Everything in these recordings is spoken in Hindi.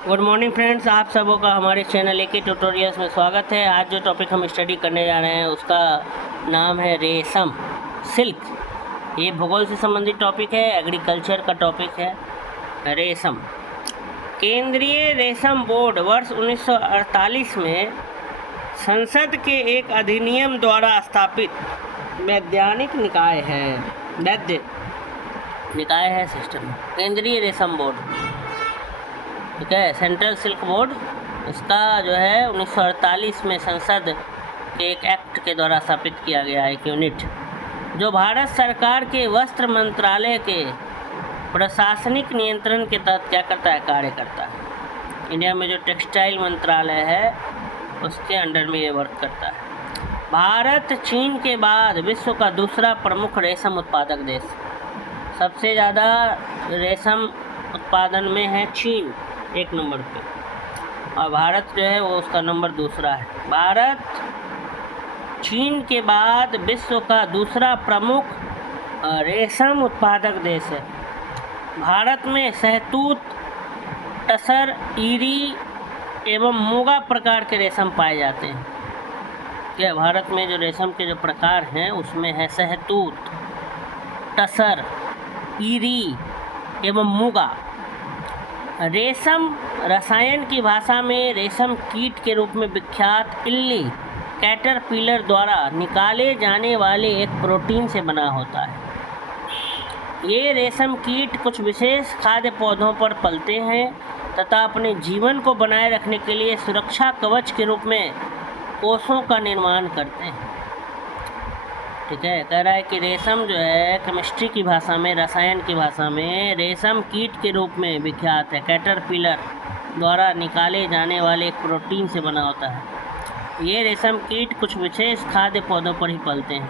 गुड मॉर्निंग फ्रेंड्स, आप सबों का हमारे चैनल एक ट्यूटोरियल्स में स्वागत है। आज जो टॉपिक हम स्टडी करने जा रहे हैं उसका नाम है रेशम, सिल्क। ये भूगोल से संबंधित टॉपिक है, एग्रीकल्चर का टॉपिक है। रेशम, केंद्रीय रेशम बोर्ड वर्ष 1948 में संसद के एक अधिनियम द्वारा स्थापित वैज्ञानिक निकाय है। वैध निकाय है सिस्टम, केंद्रीय रेशम बोर्ड, ठीक है, सेंट्रल सिल्क बोर्ड। इसका जो है 1948 में संसद के एक एक्ट के द्वारा स्थापित किया गया है, एक यूनिट, जो भारत सरकार के वस्त्र मंत्रालय के प्रशासनिक नियंत्रण के तहत क्या करता है, कार्य करता है। इंडिया में जो टेक्सटाइल मंत्रालय है उसके अंडर में ये वर्क करता है। भारत चीन के बाद विश्व का दूसरा प्रमुख रेशम उत्पादक देश। सबसे ज़्यादा रेशम उत्पादन में है चीन, एक नंबर पे, और भारत जो है वो उसका नंबर दूसरा है। भारत चीन के बाद विश्व का दूसरा प्रमुख रेशम उत्पादक देश है। भारत में शहतूत, टसर, ईरी एवं मूंगा प्रकार के रेशम पाए जाते हैं। क्या भारत में जो रेशम के जो प्रकार हैं उसमें है शहतूत, टसर, ईरी एवं मूंगा। रेशम रसायन की भाषा में रेशम कीट के रूप में विख्यात इल्ली कैटरपिलर द्वारा निकाले जाने वाले एक प्रोटीन से बना होता है। ये रेशम कीट कुछ विशेष खाद्य पौधों पर पलते हैं तथा अपने जीवन को बनाए रखने के लिए सुरक्षा कवच के रूप में कोषों का निर्माण करते हैं। ठीक है, कह रहा है कि रेशम जो है केमिस्ट्री की भाषा में, रसायन की भाषा में रेशम कीट के रूप में विख्यात है। कैटरपिलर द्वारा निकाले जाने वाले एक प्रोटीन से बना होता है। ये रेशम कीट कुछ विशेष खाद्य पौधों पर ही पलते हैं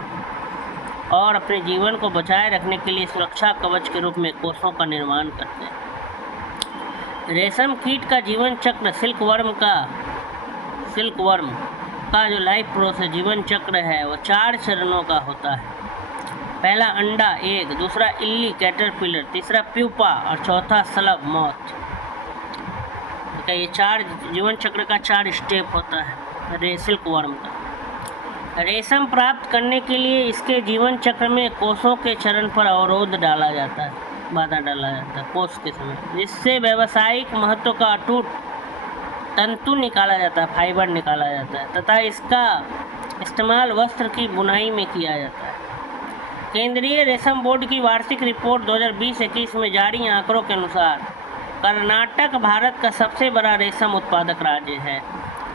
और अपने जीवन को बचाए रखने के लिए सुरक्षा कवच के रूप में कोषों का निर्माण करते हैं। रेशम कीट का जीवन चक्र सिल्कवर्म का जो लाइफ प्रोसेस, जीवन चक्र है, वो 4 चरणों का होता है। पहला अंडा एग, दूसरा इल्ली कैटरपिलर, तीसरा प्यूपा और चौथा स्लग मॉथ। ठीक है, ये 4 जीवन चक्र का 4 स्टेप होता है सिल्कवर्म का। रेशम प्राप्त करने के लिए इसके जीवन चक्र में कोषों के चरण पर अवरोध डाला जाता है, बाधा डाला जाता है कोष के समय, जिससे व्यावसायिक महत्व का अटूट तंतु निकाला जाता है, फाइबर निकाला जाता है तथा इसका इस्तेमाल वस्त्र की बुनाई में किया जाता है। केंद्रीय रेशम बोर्ड की वार्षिक रिपोर्ट 2020-21 में जारी आंकड़ों के अनुसार कर्नाटक भारत का सबसे बड़ा रेशम उत्पादक राज्य है।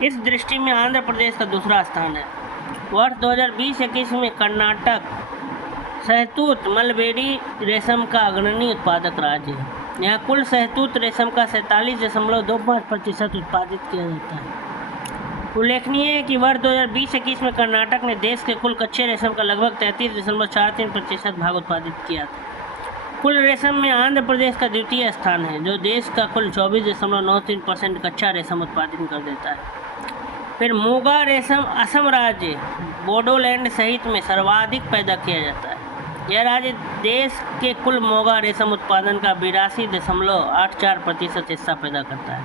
इस दृष्टि में आंध्र प्रदेश का दूसरा स्थान है। वर्ष 2020-21 में कर्नाटक शहतूत मलबेरी रेशम का अग्रणी उत्पादक राज्य है। यहाँ कुल शहतूत रेशम का 47.25% उत्पादित किया जाता है। उल्लेखनीय है कि वर्ष 2020-21 में कर्नाटक ने देश के कुल कच्चे रेशम का लगभग 33.43% भाग उत्पादित किया था। कुल रेशम में आंध्र प्रदेश का द्वितीय स्थान है, जो देश का कुल 24.93% कच्चा रेशम उत्पादन कर देता है। फिर मूंगा रेशम असम राज्य, बोडोलैंड सहित में सर्वाधिक पैदा किया जाता है। यह राज्य देश के कुल मूंगा रेशम उत्पादन का 82.84% हिस्सा पैदा करता है।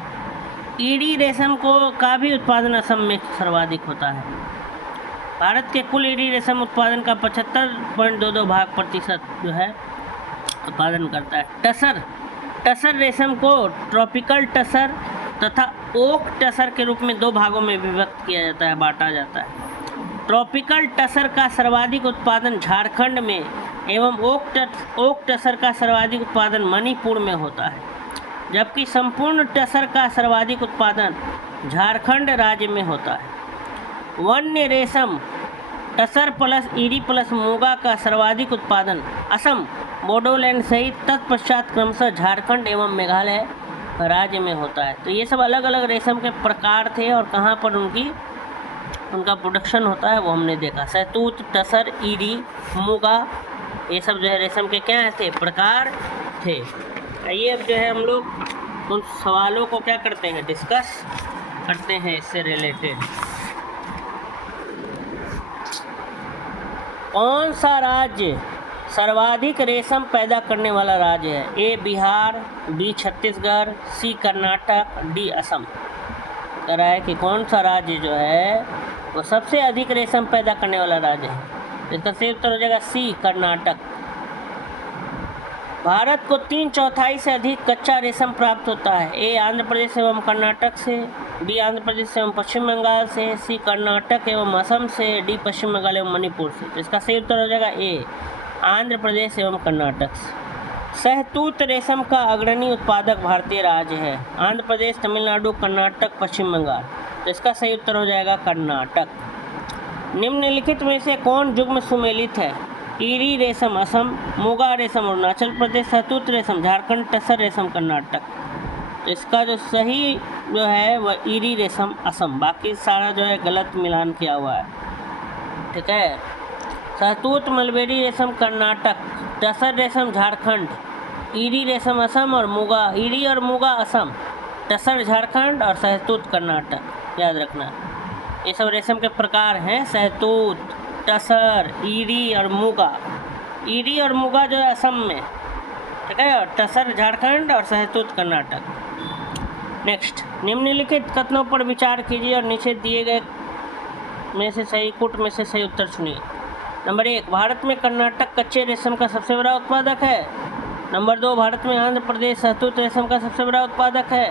ईडी रेशम का भी उत्पादन असम में सर्वाधिक होता है। भारत के कुल ईडी रेशम उत्पादन का 75.22% जो है उत्पादन करता है। टसर रेशम को ट्रॉपिकल टसर तथा ओक टसर के रूप में 2 भागों में विभक्त किया जाता है, बांटा जाता है। ट्रॉपिकल टसर का सर्वाधिक उत्पादन झारखंड में एवं ओक टसर का सर्वाधिक उत्पादन मणिपुर में होता है, जबकि संपूर्ण टसर का सर्वाधिक उत्पादन झारखंड राज्य में होता है। वन्य रेशम टसर प्लस ईडी प्लस मूंगा का सर्वाधिक उत्पादन असम, बोडोलैंड सहित तत्पश्चात क्रमशः झारखंड एवं मेघालय राज्य में होता है। तो ये सब अलग अलग रेशम के प्रकार थे और कहाँ पर उनका प्रोडक्शन होता है वो हमने देखा। शहतूत, टसर, ईडी, मूंगा, ये सब जो है रेशम के क्या थे, प्रकार थे। आइए अब जो है हम लोग उन सवालों को क्या करते हैं, डिस्कस करते हैं इससे रिलेटेड। कौन सा राज्य सर्वाधिक रेशम पैदा करने वाला राज्य है? ए बिहार, बी छत्तीसगढ़, सी कर्नाटक, डी असम। कह रहा है कि कौन सा राज्य जो है वो सबसे अधिक रेशम पैदा करने वाला राज्य है? इसका सही उत्तर हो जाएगा सी कर्नाटक। भारत को 3/4 से अधिक कच्चा रेशम प्राप्त होता है? ए आंध्र प्रदेश एवं कर्नाटक से, बी आंध्र प्रदेश एवं पश्चिम बंगाल से, सी कर्नाटक एवं असम से, डी पश्चिम बंगाल एवं मणिपुर से। तो इसका सही उत्तर हो जाएगा ए आंध्र प्रदेश एवं कर्नाटक से। शहतूत रेशम का अग्रणी उत्पादक भारतीय राज्य है? आंध्र प्रदेश, तमिलनाडु, कर्नाटक, पश्चिम बंगाल। तो इसका सही उत्तर हो जाएगा कर्नाटक। निम्नलिखित में से कौन युग्म सुमेलित है? ईरी रेशम असम, मूगा रेशम अरुणाचल प्रदेश, शहतूत रेशम झारखंड, टसर रेशम कर्नाटक। तो इसका जो सही जो है वह ईरी रेशम असम, बाकी सारा जो है गलत मिलान किया हुआ है। ठीक है। शहतूत मलबेरी रेशम कर्नाटक, टसर रेशम झारखंड, ईरी रेशम असम और मूगा, ईरी और मूगा असम, टसर झारखंड और शहतूत कर्नाटक। याद रखना ये सब रेशम के प्रकार हैं, शहतूत, टसर, ईरी और मूगा। ईरी और मूगा जो है असम में, ठीक है, और टसर झारखंड और शहतूत कर्नाटक। नेक्स्ट, निम्नलिखित कथनों पर विचार कीजिए और नीचे दिए गए में से सही कूट में से सही उत्तर चुनिए। नंबर 1, भारत में कर्नाटक कच्चे रेशम का सबसे बड़ा उत्पादक है। नंबर 2, भारत में आंध्र प्रदेश शहतूत रेशम का सबसे बड़ा उत्पादक है।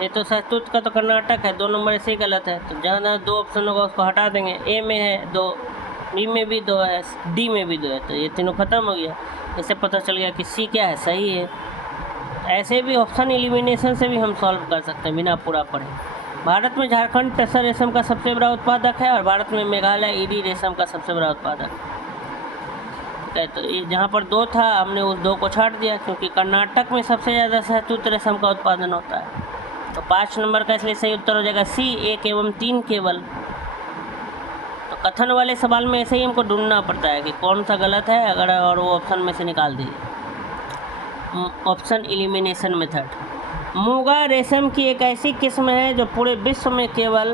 ये तो शहतूत का तो कर्नाटक है, 2 नंबर ऐसे ही गलत है। तो जहाँ जहाँ 2 ऑप्शन होगा उसको हटा देंगे। ए में है 2, बी में भी 2 है, डी में भी 2 है, तो ये तीनों खत्म हो गया। इससे पता चल गया कि सी क्या है, सही है। ऐसे भी ऑप्शन एलिमिनेशन से भी हम सॉल्व कर सकते हैं बिना पूरा पढ़े। भारत में झारखंड टसर रेशम का सबसे बड़ा उत्पादक है और भारत में मेघालय ईडी रेशम का सबसे बड़ा उत्पादक है। तो ये जहाँ पर 2 था हमने उस 2 को छाट दिया, क्योंकि कर्नाटक में सबसे ज़्यादा शहतूत रेशम का उत्पादन होता है। तो 5 नंबर का इसलिए सही उत्तर हो जाएगा सी 1 एवं 3 केवल। तो कथन वाले सवाल में ऐसे ही हमको ढूंढना पड़ता है कि कौन सा गलत है, अगर और वो ऑप्शन में से निकाल दीजिए। Option elimination method. मूगा रेशम की एक ऐसी किस्म है जो पूरे विश्व में केवल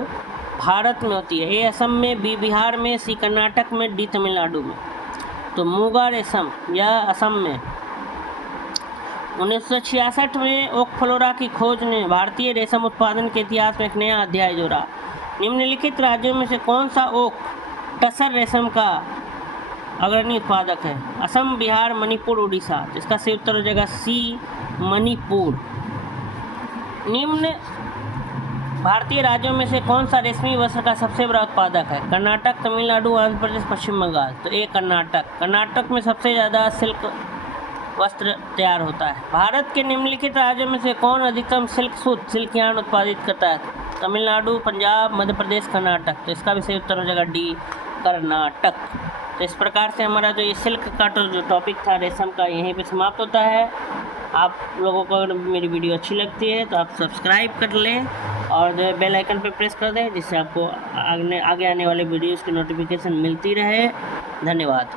भारत में होती है। ए असम में, बी बिहार में, सी कर्नाटक में, डी तमिलनाडु में। तो मूगा रेशम या असम में 1966 में ओक फ्लोरा की खोज ने भारतीय रेशम उत्पादन के इतिहास में एक नया अध्याय जोड़ा। निम्नलिखित राज्यों में से कौन सा ओक टसर रेशम का अग्रणी उत्पादक है? असम, बिहार, मणिपुर, उड़ीसा। तो इसका सही उत्तर हो जाएगा सी मणिपुर। निम्न भारतीय राज्यों में से कौन सा रेशमी वस्त्र का सबसे बड़ा उत्पादक है? कर्नाटक, तमिलनाडु, आंध्र प्रदेश, पश्चिम बंगाल। तो ए कर्नाटक। कर्नाटक में सबसे ज़्यादा सिल्क वस्त्र तैयार होता है। भारत के निम्नलिखित राज्यों में से कौन अधिकतम सिल्क सूत, सिल्क यार्न उत्पादित करता है? तमिलनाडु, पंजाब, मध्य प्रदेश, कर्नाटक। तो इसका भी सही उत्तर हो जाएगा डी कर्नाटक। तो इस प्रकार से हमारा जो ये सिल्क का जो टॉपिक था रेशम का, यहीं पे समाप्त होता है। आप लोगों को अगर मेरी वीडियो अच्छी लगती है तो आप सब्सक्राइब कर लें और जो है बेल आइकन पर प्रेस कर दें, जिससे आपको आगे आने वाले वीडियोज़ की नोटिफिकेशन मिलती रहे। धन्यवाद।